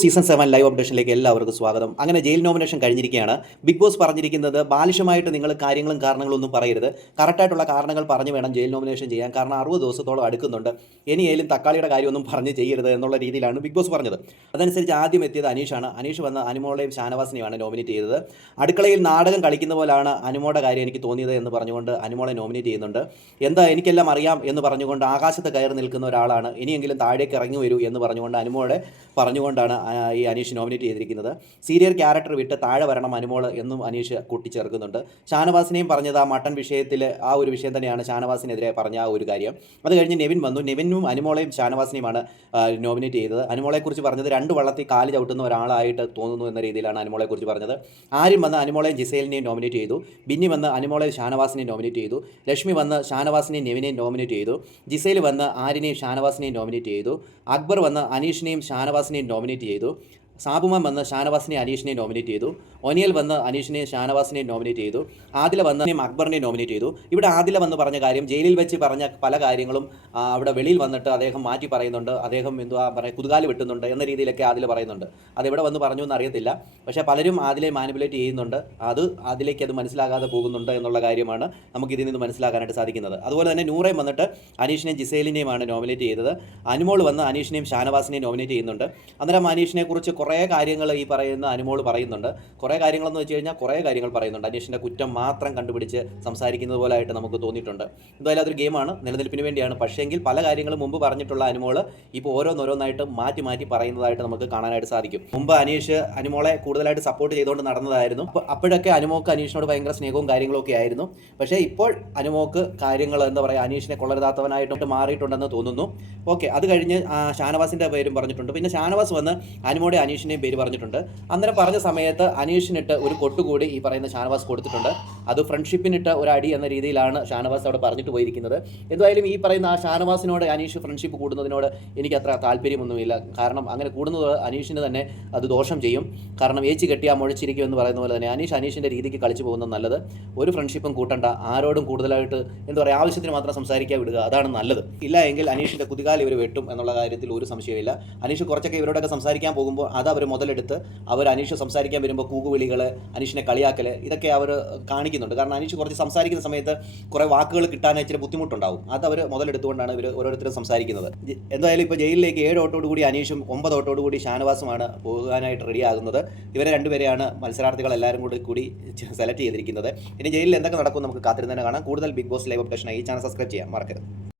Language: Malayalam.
സീസൺ സെവൻ ലൈവ് അപ്ഡേഷനിലേക്ക് എല്ലാവർക്കും സ്വാഗതം. അങ്ങനെ ജയിൽ നോമിനേഷൻ കഴിഞ്ഞിരിക്കുകയാണ്. ബിഗ് ബോസ് പറഞ്ഞിരിക്കുന്നത് ബാലിഷമായിട്ട് നിങ്ങൾ കാര്യങ്ങളും കാരണങ്ങളും ഒന്നും പറയരുത്. കറക്റ്റായിട്ടുള്ള കാരണങ്ങൾ പറഞ്ഞു വേണം ജയിൽ നോമിനേഷൻ ചെയ്യാൻ. കാരണം അറുപത് ദിവസത്തോളം അടുക്കുന്നുണ്ട്. ഇനിയേലും തക്കാളിയുടെ കാര്യമൊന്നും പറഞ്ഞ് ചെയ്യരുത് എന്നുള്ള രീതിയിലാണ് ബിഗ് ബോസ് പറഞ്ഞത്. അതനുസരിച്ച് ആദ്യം എത്തിയത് അനീഷാണ്. അനീഷ് വന്ന് അനുമോളെയും ഷാനവാസിനെയുമാണ് നോമിനേറ്റ് ചെയ്തത്. അടുക്കളയിൽ നാടകം കളിക്കുന്ന പോലാണ് അനുമോടെ കാര്യം എനിക്ക് തോന്നിയത് എന്ന് പറഞ്ഞുകൊണ്ട് അനുമോളെ നോമിനേറ്റ് ചെയ്യുന്നുണ്ട്. എന്താ എനിക്കെല്ലാം അറിയാം എന്ന് പറഞ്ഞുകൊണ്ട് ആകാശത്ത് കയറി നിൽക്കുന്ന ഒരാളാണ്. ഇനിയെങ്കിലും താഴേക്ക് ഇറങ്ങി വരൂ എന്ന് പറഞ്ഞുകൊണ്ട് അനുമോളെ പറഞ്ഞുകൊണ്ടാണ് ഈ അനീഷ് നോമിനേറ്റ് ചെയ്തിരിക്കുന്നത്. സീരിയൽ ക്യാരക്ടർ വിട്ട് താഴെ വരണം അനുമോൾ എന്നും അനീഷ് കൂട്ടിച്ചേർക്കുന്നുണ്ട്. ഷാനവാസിനെയും പറഞ്ഞത് ആ മട്ടൻ വിഷയത്തിൽ ആ ഒരു വിഷയം തന്നെയാണ് ഷാനവാസിനെതിരെ പറഞ്ഞ ആ ഒരു കാര്യം. അത് കഴിഞ്ഞ് നെവിൻ വന്നു. നെവിനും അനുമോളെയും ഷാനവാസിനെയുമാണ് നോമിനേറ്റ് ചെയ്തത്. അനുമോളെക്കുറിച്ച് പറഞ്ഞത് രണ്ട് വള്ളത്തിൽ കാൽ ചവിട്ടുന്ന ഒരാളായിട്ട് തോന്നുന്നു എന്ന രീതിയിലാണ് അനുമോളെക്കുറിച്ച് പറഞ്ഞത്. ആര്യം വന്ന് അനുമോളെയും ജിസേലിനെയും നോമിനേറ്റ് ചെയ്തു. ബിന്നി വന്ന് അനുമോളെയും ഷാനവാസിനെയും നോമിനേറ്റ് ചെയ്തു. ലക്ഷ്മി വന്ന് ഷാനവാസിനെയും നെവിനെയും നോമിനേറ്റ് ചെയ്തു. ജിസേൽ വന്ന് ആര്യനെയും ഷാനവാസിനെയും നോമിനേറ്റ് ചെയ്തു. അക്ബർ വന്ന് അനീഷിനെയും ഷാനവാസിനെയും നോമിനേറ്റ് ചെയ്തു. ചെയ്തു. സാബുമാൻ വന്ന് ഷാനവാസിനെ അനീഷിനെ നോമിനേറ്റ് ചെയ്തു. ഒനിയൽ വന്ന് അനീഷിനെ ഷാനവാസിനെ നോമിനേറ്റ് ചെയ്തു. ആദില വന്ന് അക്ബറിനെ നോമിനേറ്റ് ചെയ്തു. ഇവിടെ ആദില വന്ന് പറഞ്ഞ കാര്യം ജയിലിൽ വെച്ച് പറഞ്ഞ പല കാര്യങ്ങളും അവിടെ വെളിയിൽ വന്നിട്ട് അദ്ദേഹം മാറ്റി പറയുന്നുണ്ട്. അദ്ദേഹം എന്തുവാ പറയുക കുതുകാൽ വെട്ടുന്നുണ്ട് എന്ന രീതിയിലൊക്കെ ആദില പറയുന്നുണ്ട്. അതെവിടെ വന്ന് പറഞ്ഞു എന്ന് അറിയത്തില്ല. പക്ഷേ പലരും ആദിലെ മാനിപ്പുലേറ്റ് ചെയ്യുന്നുണ്ട്. അത് അതിലേക്ക് അത് മനസ്സിലാകാതെ പോകുന്നുണ്ട് എന്നുള്ള കാര്യമാണ് നമുക്ക് ഇതിൽ നിന്ന് മനസ്സിലാക്കാനായിട്ട് സാധിക്കുന്നത്. അതുപോലെ തന്നെ നൂറേം വന്നിട്ട് അനീഷിനെയും ജിസേലിനെയുമാണ് നോമിനേറ്റ് ചെയ്തത്. അനുമോൾ വന്ന് അനീഷിനെയും ഷാനവാസിനെയും നോമിനേറ്റ് ചെയ്യുന്നുണ്ട്. അന്നേരം അനീഷിനെ കുറിച്ച് കുറേ കാര്യങ്ങൾ ഈ പറയുന്ന അനുമോൾ പറയുന്നുണ്ട്. കുറേ കാര്യങ്ങളെന്ന് വെച്ച് കഴിഞ്ഞാൽ കുറേ കാര്യങ്ങൾ പറയുന്നുണ്ട്. അനീഷിന്റെ കുറ്റം മാത്രം കണ്ടുപിടിച്ച് സംസാരിക്കുന്നത് പോലെ ആയിട്ട് നമുക്ക് തോന്നിയിട്ടുണ്ട്. എന്തായാലും അതൊരു ഗെയിമാണ്. നിലനിൽപ്പിന് വേണ്ടിയാണ്. പക്ഷേങ്കിൽ പല കാര്യങ്ങളും മുമ്പ് പറഞ്ഞിട്ടുള്ള അനുമോൾ ഇപ്പോൾ ഓരോന്നോരോന്നായിട്ട് മാറ്റി മാറ്റി പറയുന്നതായിട്ട് നമുക്ക് കാണാനായിട്ട് സാധിക്കും. മുമ്പ് അനീഷ് അനുമോളെ കൂടുതലായിട്ട് സപ്പോർട്ട് ചെയ്തുകൊണ്ട് നടന്നതായിരുന്നു. അപ്പോൾ അപ്പോഴൊക്കെ അനുമോക്ക് അനീഷിനോട് ഭയങ്കര സ്നേഹവും കാര്യങ്ങളൊക്കെ ആയിരുന്നു. പക്ഷേ ഇപ്പോൾ അനുമോക്ക് കാര്യങ്ങൾ എന്താ പറയുക അനീഷിനെ കൊള്ളരുതാത്തവനായിട്ട് മാറിയിട്ടുണ്ടെന്ന് തോന്നുന്നു. ഓക്കെ അത് കഴിഞ്ഞ് ഷാനവാസിന്റെ പേരും പറഞ്ഞിട്ടുണ്ട്. പിന്നെ ഷാനവാസ് വന്ന് അനുമോടെ അനീഷിന്റെയും പേര് പറഞ്ഞിട്ടുണ്ട്. അന്നേരം പറഞ്ഞ സമയത്ത് അനീഷിനിട്ട് ഒരു കൊട്ടുകൂടി ഈ പറയുന്ന ഷാനവാസ് കൊടുത്തിട്ടുണ്ട്. അത് ഫ്രണ്ട്ഷിപ്പിനിട്ട് ഒരു അടി എന്ന രീതിയിലാണ് ഷാനവാസ് അവിടെ പറഞ്ഞിട്ട് പോയിരിക്കുന്നത്. എന്തായാലും ഈ പറയുന്ന ആ ഷാനവാസിനോട് അനീഷ് ഫ്രണ്ട്ഷിപ്പ് കൂടുന്നതിനോട് എനിക്ക് അത്ര താല്പര്യമൊന്നുമില്ല. കാരണം അങ്ങനെ കൂടുന്നത് അനീഷിന് തന്നെ അത് ദോഷം ചെയ്യും. കാരണം ഏച്ചി കെട്ടിയാൽ മുഴച്ചിരിക്കും എന്ന് പറയുന്ന പോലെ തന്നെ അനീഷ് അനീഷിന്റെ രീതിക്ക് കളിച്ചു പോകുന്നത് നല്ലത്. ഒരു ഫ്രണ്ട്ഷിപ്പും കൂട്ടണ്ട. ആരോടും കൂടുതലായിട്ട് എന്താ പറയുക ആവശ്യത്തിന് മാത്രം സംസാരിക്കാൻ വിടുക. അതാണ് നല്ലത്. ഇല്ല എങ്കിൽ അനീഷിന്റെ കുതികാലം ഇവർ വെട്ടും എന്നുള്ള കാര്യത്തിൽ ഒരു സംശയമില്ല അനീഷ് കുറച്ചൊക്കെ ഇവരോടൊക്കെ സംസാരിക്കാൻ പോകുമ്പോൾ അത് അവർ മുതലെടുത്ത് അവർ അനീഷ് സംസാരിക്കാൻ വരുമ്പോൾ കൂകുവിളികൾ അനീഷിനെ കളിയാക്കൽ ഇതൊക്കെ അവർ കാണിക്കുന്നുണ്ട്. കാരണം അനീഷ് കുറച്ച് സംസാരിക്കുന്ന സമയത്ത് കുറേ വാക്കുകൾ കിട്ടാൻ ഇച്ചിരി ബുദ്ധിമുട്ടുണ്ടാവും. അത് അവർ മുതലെടുത്തുകൊണ്ടാണ് ഇവർ ഓരോരുത്തരും സംസാരിക്കുന്നത്. എന്തായാലും ഇപ്പോൾ ജയിലിലേക്ക് ഏഴ് ഓട്ടോട് കൂടി അനീഷും ഒമ്പത് ഓട്ടോട് കൂടി ഷാനവാസുമാണ് പോകാനായിട്ട് റെഡിയാകുന്നത്. ഇവരെ രണ്ടുപേരെയാണ് മത്സരാർത്ഥികൾ എല്ലാവരും കൂടി കൂടി സെലക്ട് ചെയ്തിരിക്കുന്നത്. ഇനി ജയിലിൽ എന്തൊക്കെ നടക്കും നമുക്ക് കാത്തിരുന്ന് തന്നെ കാണാം. കൂടുതൽ ബിഗ് ബോസ് ലൈവ് അപ്ഡേഷനായി ഈ ചാനൽ സബ്സ്ക്രൈബ് ചെയ്യാം മറക്കരുത്.